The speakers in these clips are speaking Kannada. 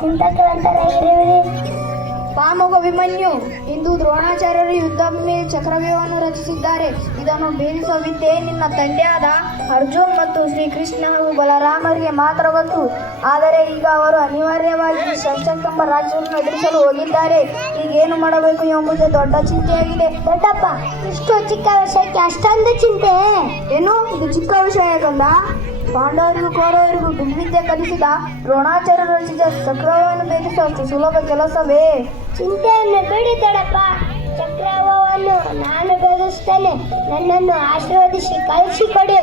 ಅತ್ಯಂತ ಕ್ರಾಂತರಾಗಿರುವಿರಿ. ಪಾಮುಗ ಅಭಿಮನ್ಯು ಇಂದು ದ್ರೋಣಾಚಾರ್ಯರು ಯುದ್ಧ ಮೇಲೆ ಚಕ್ರವ್ಯೂಹವನ್ನು ರಚಿಸಿದ್ದಾರೆ. ಇದನ್ನು ಭೇದಿಸುವ ವಿದ್ಯೆ ನಿನ್ನ ತಂದೆಯಾದ ಅರ್ಜುನ್ ಮತ್ತು ಶ್ರೀಕೃಷ್ಣ ಹಾಗೂ ಬಲರಾಮರಿಗೆ ಮಾತ್ರ ಗೊತ್ತು. ಆದರೆ ಈಗ ಅವರು ಅನಿವಾರ್ಯವಾಗಿ ಶಂಖಂಬ ರಾಜ್ಯವನ್ನು ಎದುರಿಸಲು ಹೋಗಿದ್ದಾರೆ. ಈಗೇನು ಮಾಡಬೇಕು ಎಂಬುದೇ ದೊಡ್ಡ ಚಿಂತೆಯಾಗಿದೆ. ದೊಡ್ಡಪ್ಪ, ಇಷ್ಟು ಚಿಕ್ಕ ವಿಷಯಕ್ಕೆ ಅಷ್ಟೊಂದು ಚಿಂತೆ? ಏನು ಇದು ಚಿಕ್ಕ ವಿಷಯ ಯಾಕಂದ? ಪಾಂಡವರಿಗೂ ಕೌರವರಿಗೂ ಬಿಲ್ವಿದ್ಯೆ ಕಲಿಸಿದ ದ್ರೋಣಾಚಾರ್ಯರು ರಚಿಸಿದ ಚಕ್ರವ್ಯೂಹವನ್ನು ಭೇದಿಸುವಷ್ಟು ಸುಲಭ ಕೆಲಸವೇ? ಚಿಂತೆಯನ್ನು ಬಿಡಿ ದೊಡ್ಡಪ್ಪ, ಚಕ್ರವ್ಯೂಹವನ್ನು ನಾನು ಭೇದಿಸುತ್ತೇನೆ. ನನ್ನನ್ನು ಆಶೀರ್ವದಿಸಿ ಕಳಿಸಿಕೊಡಿ.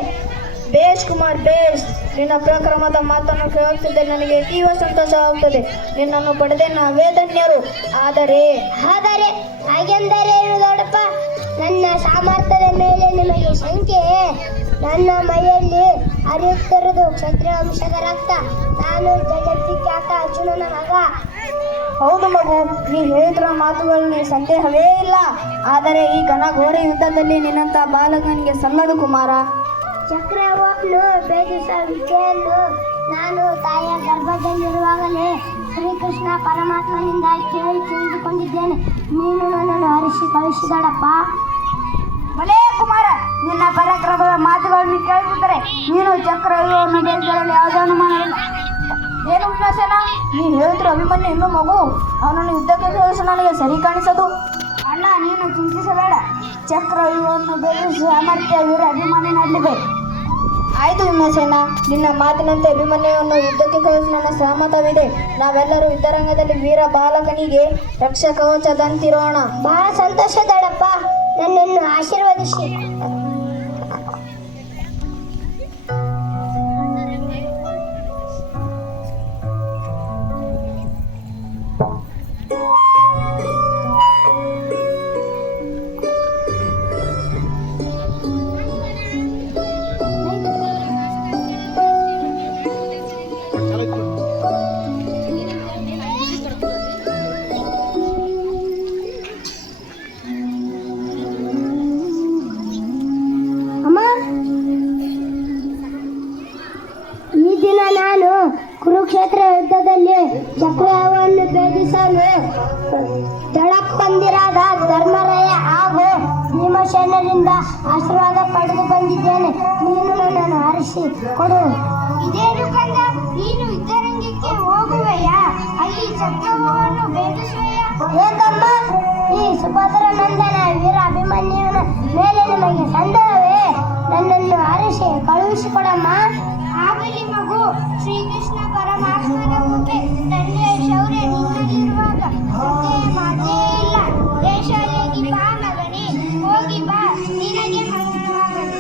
ಬೇಷ್ ಕುಮಾರ್ ಬೇಷ್. ನಿನ್ನ ಪ್ರಕ್ರಮದ ಮಾತನ್ನು ಕೇಳುತ್ತಿದ್ದರೆ ನನಗೆ ಅತೀವ ಸಂತೋಷವಾಗುತ್ತದೆ. ನಿನ್ನನ್ನು ಪಡೆದೇ ನಾವೇ ಧನ್ಯರು. ಆದರೆ ಹಾಗೆಂದರೆ ಏನು ದೊಡ್ಡಪ್ಪ? ನನ್ನ ಸಾಮರ್ಥ್ಯದ ಮೇಲೆ ನಿಮಗೆ ಶಂಕೆ? ನನ್ನ ಮೈಯಲ್ಲಿ ಹರಿಯುತ್ತಿರುವುದು ಕ್ಷತ್ರಿಯ ವಂಶದ ರಕ್ತ. ನಾನು ಜಗತ್ತಿಖ್ಯಾತ ಅರ್ಜುನನ ಮಗ. ಹೌದು ಮಗು, ನೀ ಹೇಳಿದ್ರ ಮಾತುಗಳಲ್ಲಿ ಸಂದೇಹವೇ ಇಲ್ಲ. ಆದರೆ ಈ ಘನಘೋರ ಯುದ್ಧದಲ್ಲಿ ನಿನ್ನಂಥ ಬಾಲಕನಿಗೆ ಸಲ್ಲದು ಕುಮಾರ. ಚಕ್ರವ್ಯೂಹವನ್ನು ಭೇದಿಸುವ ವಿದ್ಯೆಯನ್ನು ನಾನು ತಾಯಿಯ ಗರ್ಭದಲ್ಲಿರುವಾಗಲೇ ಶ್ರೀಕೃಷ್ಣ ಪರಮಾತ್ಮನಿಂದ ಕೇಳಿ ತಿಳಿದುಕೊಂಡಿದ್ದೇನೆ. ನೀನು ನನ್ನನ್ನು ಹರಿಸಿ ಕಳಿಸಿದಡಪ್ಪ. ಭಲೇ ಕುಮಾರ, ನಿನ್ನ ಪರಾಕ್ರಮದ ಮಾತುಗಳನ್ನು ಕೇಳುತ್ತಿದ್ದರೆ ನೀನು ಚಕ್ರವ್ಯೂಹವನ್ನು ಭೇದಿಸಲು ಯಾವುದೇ ಅನುಮಾನವಿಲ್ಲ. ಏನು ವಿನಾಶನ, ನೀ ಹೇಳಿದ್ರು ಅಭಿಮನ್ಯು ಇನ್ನೂ ಮಗು. ಅವನನ್ನು ಯುದ್ಧಕ್ಕೆ ಕಳಿಸಲು ನನಗೆ ಸರಿ ಕಾಣಿಸದು. ಅಣ್ಣ, ನೀನು ಚಿಂತಿಸಬೇಡ. ಚಕ್ರವ್ಯೂಹವನ್ನು ಭೇದಿಸುವ ಸಾಮರ್ಥ್ಯ ವೀರ ಅಭಿಮನ್ಯುನಲ್ಲಿದೆ. ಆಯಿತು ವಿಮರ್ಶನ, ನಿನ್ನ ಮಾತಿನಂತೆ ಅಭಿಮನ್ಯುವನ್ನು ಯುದ್ಧಕ್ಕೆ ಕಳಿಸಲು ನನ್ನ ಸಹಮತವಿದೆ. ನಾವೆಲ್ಲರೂ ಯುದ್ಧರಂಗದಲ್ಲಿ ವೀರ ಬಾಲಕನಿಗೆ ರಕ್ಷಕವಚದಂತಿರೋಣ. ಬಹಳ ಸಂತೋಷ ದೊಡ್ಡಪ್ಪ, ನನ್ನನ್ನು ಆಶೀರ್ವದಿಸಿ. ಕುರುಕ್ಷೇತ್ರ ಯುದ್ಧದಲ್ಲಿ ಚಕ್ರವ್ಯೂಹವನ್ನು ಭೇದಿಸಲು ದಳಪ್ಪಂದಿರಾದ ಧರ್ಮರಾಯ ಹಾಗೂ ಭೀಮಸೇನರಿಂದ ಆಶೀರ್ವಾದ ಪಡೆದು ಬಂದಿದ್ದೇನೆ. ನೀನು ನನ್ನನ್ನು ಹರಿಸಿ ಕೊಡು. ಇದೇನು ಕಂದ, ನೀನು ಯುದ್ಧರಂಗಕ್ಕೆ ಹೋಗುವೆಯಾ? ಅಲ್ಲಿ ಚಕ್ರವ್ಯೂಹವನ್ನು ಭೇದಿಸುವೆಯಾ? ಏಕಮ್ಮ, ಈ ಸುಭದ್ರ ನಂದನ ವೀರ ಅಭಿಮನ್ಯುವಿನ ಮೇಲೆ ನಿಮಗೆ ಸಂದೇಹವೇ? ನನ್ನನ್ನು ಹರಿಸಿ ಕಳುಹಿಸಿಕೊಡಮ್ಮ. ಆಗಲಿ ಮಗು. ಶ್ರೀಕೃಷ್ಣ ಪರಮಾತ್ಮನ ಕೃಪೆ, ತಂದೆಯ ಶೌರ್ಯ ನಿನ್ನಲ್ಲಿರುವಾಗ ಸಂದೇಹ ಮಾತೇ ಇಲ್ಲ. ದೇಶಾಲಿಯಾಗಿ ಬಾ ಮಗನೇ, ಹೋಗಿ ಬಾ, ನಿನಗೆ ಮಂಗಳವಾಗಲಿ.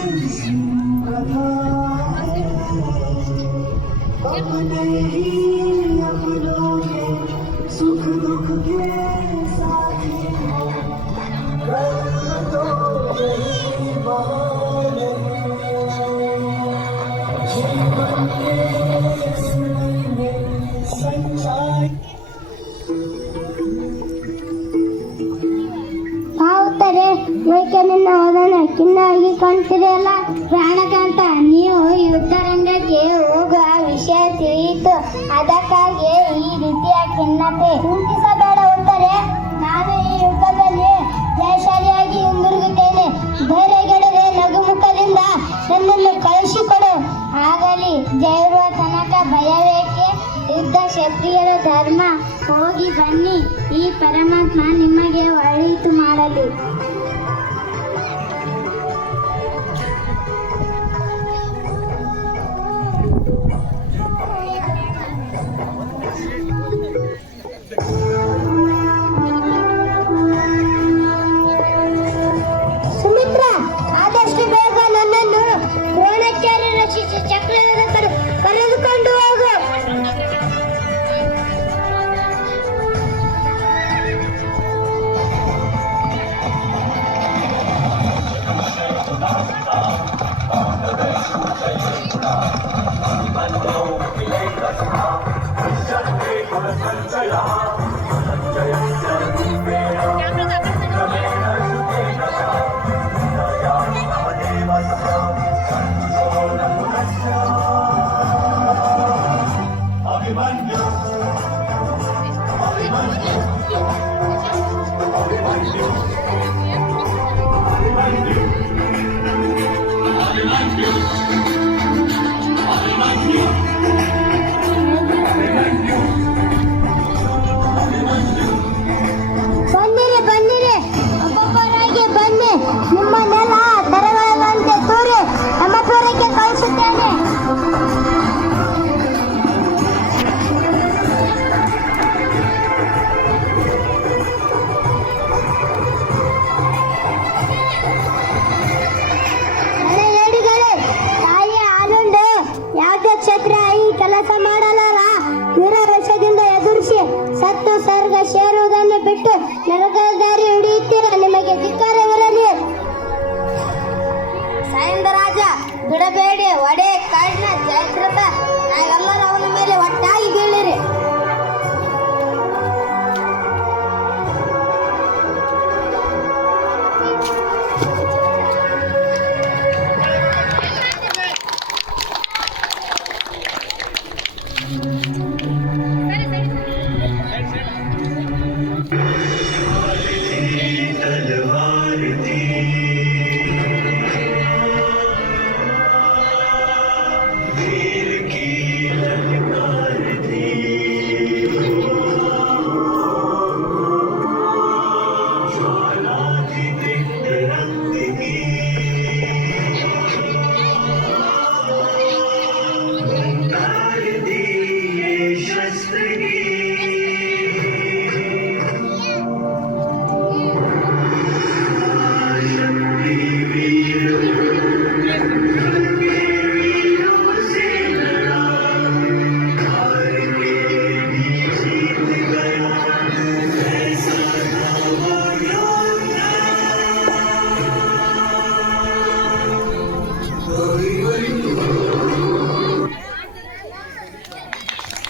ಏಕೆ ನಿನ್ನ ಹೋದನ ಖಿನ್ನಾಗಿ ಕಾಣ್ತಿದೆಯಲ್ಲ? ಪ್ರಾಣಕಾಂತ, ನೀವು ಯುದ್ಧರಂಗಕ್ಕೆ ಹೋಗುವ ವಿಷಯ ತಿಳಿಯಿತು, ಅದಕ್ಕಾಗಿ ಈ ರೀತಿಯ ಖಿನ್ನತೆ. ಚಿಂತಿಸಬೇಡ ಉತ್ತರೆ, ನಾನು ಈ ಯುದ್ಧದಲ್ಲಿ ಜಯಶಾಲಿಯಾಗಿ ಹಿಂದಿರುಗುತ್ತೇನೆ. ಧೈರ್ಯಗೆಡದೆ ನಗುಮುಖದಿಂದ ನನ್ನನ್ನು ಕಳಿಸಿಕೊಡು. ಆಗಲಿ, ಜಯಿರುವ ತನಕ ಭಯವೇಕೆ? ಯುದ್ಧ ಕ್ಷತ್ರಿಯರ ಧರ್ಮ. ಹೋಗಿ ಬನ್ನಿ, ಈ ಪರಮಾತ್ಮ ನಿಮಗೆ ಒಳಿತು ಮಾಡಲಿ. ಕರೆದುಕೊಂಡು ಹೋಗು. ಬಿಟ್ಟು ನರಕದ ದಾರಿ ಹಿಡಿಯುತ್ತೀರಾ? ನಿಮಗೆ ಧಿಕ್ಕಾರವಿರಲಿ. ಸಾಯಂದ ರಾಜ ಬಿಡಬೇಡಿ, ಒಡೆ ಕಾಡಿನ ಜಾಗೃತ, ನಾವೆಲ್ಲರೂ ಅವನ ಮೇಲೆ ಒಟ್ಟಾಗಿ ಬೀಳಿರಿ. शस्त्र